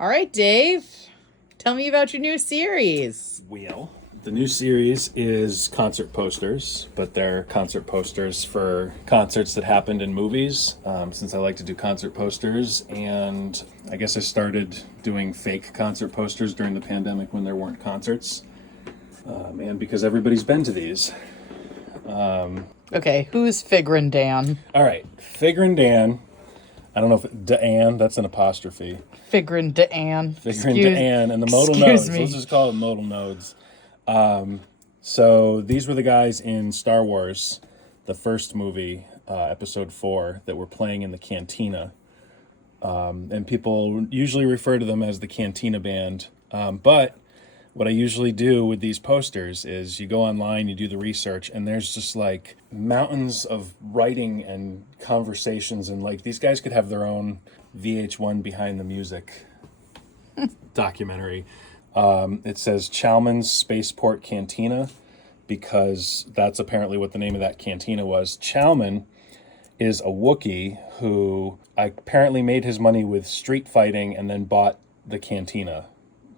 All right, Dave. Tell me about your new series. Wheel. The new series is concert posters, but they're concert posters for concerts that happened in movies, since I like to do concert posters. And I guess I started doing fake concert posters during the pandemic when there weren't concerts. And because everybody's been to these. Okay, who's Figrin D'an? All right, Figrin D'an. I don't know if D'an, that's an apostrophe. Figrin D'an. Figrin D'an and the Modal Nodes. Let's just call it Modal Nodes. So these were the guys in Star Wars, the first movie, episode 4, that were playing in the Cantina. And people usually refer to them as the Cantina Band. But what I usually do with these posters is you go online, you do the research, and there's just like mountains of writing and conversations. And like these guys could have their own VH1 Behind the Music documentary. It says Chalmuns Spaceport Cantina because that's apparently what the name of that cantina was. Chalmun is a Wookiee who apparently made his money with street fighting and then bought the cantina.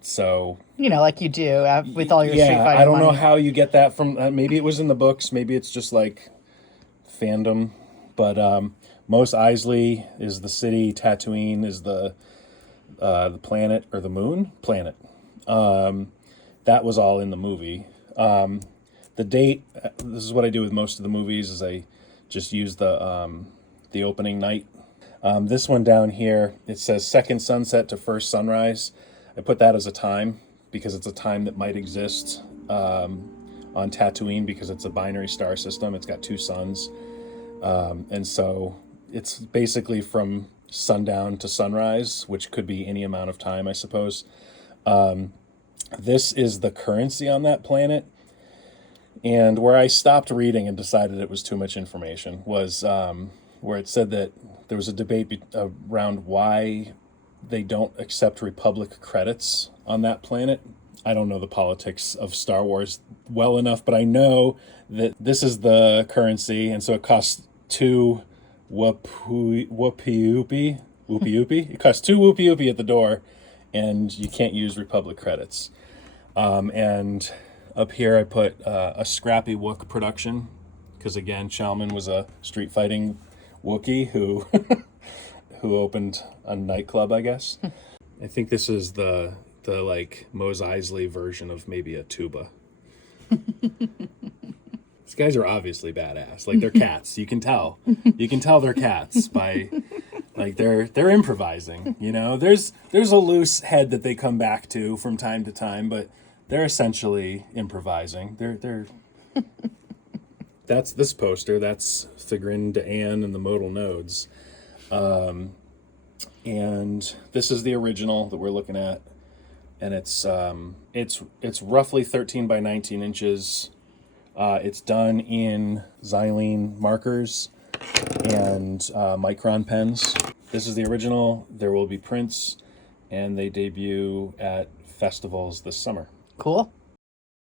So, like you do with all your street fighting I don't money. know how you get that from, maybe it was in the books, maybe it's just like fandom, but Mos Eisley is the city, Tatooine is the planet, or the moon? Planet. That was all in the movie. The date, this is what I do with most of the movies, is I just use the opening night. This one down here, it says second sunset to first sunrise. I put that as a time because it's a time that might exist on Tatooine because it's a binary star system. It's got 2 suns. And so it's basically from sundown to sunrise, which could be any amount of time, I suppose. This is the currency on that planet. And where I stopped reading and decided it was too much information was where it said that there was a debate around why they don't accept Republic credits on that planet. I don't know the politics of Star Wars well enough, but I know that this is the currency, and so it costs 2 whoopie. It costs 2 whoopie at the door, and you can't use Republic credits. And up here I put a scrappy Wook production, because again, Chalmun was a street fighting Wookiee who who opened a nightclub, I guess. I think this is the like Mos Eisley version of maybe a tuba. These guys are obviously badass. Like, they're cats. You can tell. You can tell they're cats by like they're improvising, There's a loose head that they come back to from time to time, but they're essentially improvising. They're That's this poster. That's Figrin D'an and the Modal Nodes. And this is the original that we're looking at, and it's roughly 13 by 19 inches. It's done in xylene markers and micron pens. This is the original. There will be prints, and they debut at festivals this summer. Cool.